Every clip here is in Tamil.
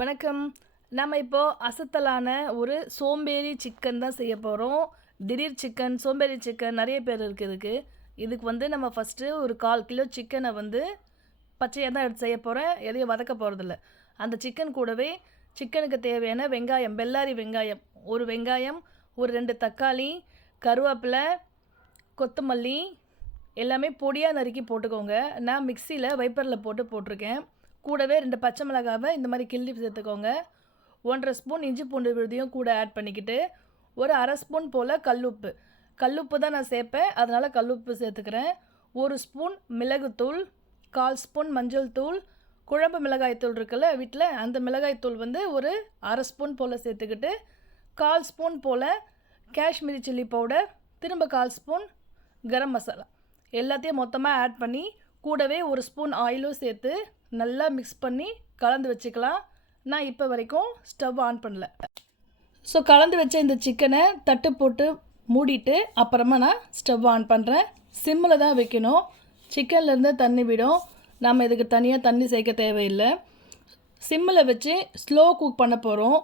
வணக்கம். நம்ம இப்போ அசத்தலான ஒரு சோம்பேறி சிக்கன் தான் செய்ய போகிறோம். திடீர் சிக்கன், சோம்பேறி சிக்கன் நிறைய பேர் இருக்குது இதுக்கு. இதுக்கு வந்து நம்ம ஃபஸ்ட்டு ஒரு 1/4 கிலோ சிக்கனை வந்து பச்சையாக தான் எடுத்து செய்ய போகிறேன். எதையும் வதக்க போகிறதில்ல. அந்த சிக்கன் கூடவே சிக்கனுக்கு தேவையான வெங்காயம், பெல்லாரி வெங்காயம், ஒரு வெங்காயம், ஒரு 2 தக்காளி, கருவேப்பிலை, கொத்தமல்லி எல்லாமே பொடியாக நறுக்கி போட்டுக்கோங்க. நான் மிக்சியில் வைப்பரில் போட்டிருக்கேன். கூடவே 2 பச்சை மிளகாவை இந்த மாதிரி கிள்ளி சேர்த்துக்கோங்க. 1½ ஸ்பூன் இஞ்சி பூண்டு விழுதியும் கூட ஆட் பண்ணிக்கிட்டு, ஒரு 1/2 ஸ்பூன் போல் கல்லுப்பு தான் நான் சேர்ப்பேன், அதனால் கல்லுப்பு சேர்த்துக்கிறேன். 1 ஸ்பூன் மிளகுத்தூள், 1/4 ஸ்பூன் மஞ்சள் தூள், குழம்பு மிளகாய் தூள் இருக்குல்ல வீட்டில், அந்த மிளகாய் தூள் வந்து ஒரு 1/2 ஸ்பூன் போல் சேர்த்துக்கிட்டு, 1/4 ஸ்பூன் போல் காஷ்மீரி சில்லி பவுடர், திரும்ப 1/4 ஸ்பூன் கரம் மசாலா எல்லாத்தையும் மொத்தமாக ஆட் பண்ணி, கூடவே 1 ஸ்பூன் ஆயிலும் சேர்த்து நல்லா மிக்ஸ் பண்ணி கலந்து வச்சுக்கலாம். நான் இப்போ வரைக்கும் ஸ்டவ் ஆன் பண்ணல. ஸோ கலந்து வச்ச இந்த சிக்கனை தட்டு போட்டு மூடிட்டு அப்புறமா நான் ஸ்டவ் ஆன் பண்ணுறேன். சிம்மில் தான் வைக்கணும். சிக்கன்லேருந்து தண்ணி விடும். நம்ம இதுக்கு தனியாக தண்ணி சேர்க்க தேவையில்லை. சிம்மில் வச்சு ஸ்லோ குக் பண்ண போகிறோம்.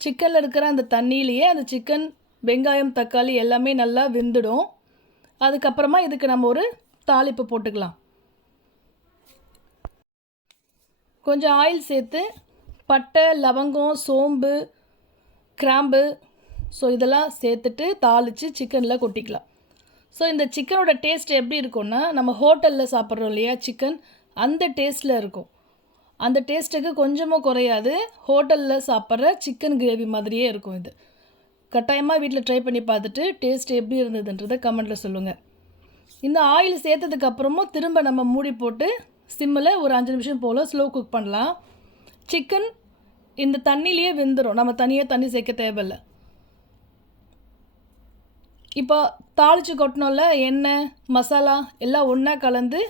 சிக்கனில் இருக்கிற அந்த தண்ணியிலேயே அந்த சிக்கன், வெங்காயம், தக்காளி எல்லாமே நல்லா வெந்துடும். அதுக்கப்புறமா இதுக்கு நம்ம ஒரு தாளிப்பு போட்டுக்கலாம். கொஞ்சம் ஆயில் சேர்த்து பட்டை, லவங்கம், சோம்பு, கிராம்பு இதெல்லாம் சேர்த்துட்டு தாளித்து சிக்கனில் கொட்டிக்கலாம். ஸோ இந்த சிக்கனோட டேஸ்ட் எப்படி இருக்கும்னா, நம்ம ஹோட்டலில் சாப்பிட்றோம் இல்லையா சிக்கன், அந்த டேஸ்ட்டில் இருக்கும். அந்த டேஸ்ட்டுக்கு கொஞ்சமும் குறையாது. ஹோட்டலில் சாப்பிட்ற சிக்கன் கிரேவி மாதிரியே இருக்கும். இது கட்டாயமாக வீட்டில் ட்ரை பண்ணி பார்த்துட்டு டேஸ்ட் எப்படி இருந்ததுன்றதை கமெண்ட்டில் சொல்லுங்கள். இந்த ஆயில் சேர்த்ததுக்கப்புறமும் திரும்ப நம்ம மூடி போட்டு சிம்மில் ஒரு 5 நிமிஷம் போல் ஸ்லோ குக் பண்ணலாம். சிக்கன் இந்த தண்ணியிலேயே வெந்துடும். நம்ம தனியாக தண்ணி சேர்க்க தேவையில்ல. இப்போ தாளித்து கொட்டினோம்ல, எண்ணெய், மசாலா எல்லாம் ஒன்றா கலந்து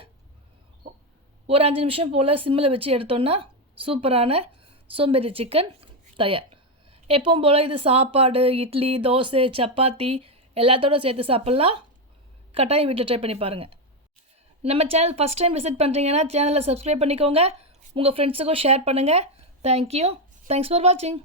ஒரு 5 நிமிஷம் போல் சிம்மில் வச்சு எடுத்தோன்னா சூப்பரான சோம்பேறி சிக்கன் தயார். எப்பவும் போல் இது சாப்பாடு, இட்லி, தோசை, சப்பாத்தி எல்லாத்தோடு சேர்த்து சாப்பிட்லாம். கட்டாயம் வீட்டில் ட்ரை பண்ணி பாருங்கள். நம்ம சேனல் ஃபஸ்ட் டைம் விசிட் பண்ணுறீங்கன்னா சேனலை சப்ஸ்கிரைப் பண்ணிக்கோங்க. உங்கள் ஃப்ரெண்ட்ஸுக்கும் ஷேர் பண்ணுங்கள். தேங்க்யூ. தேங்க்ஸ் ஃபார் வாட்சிங்.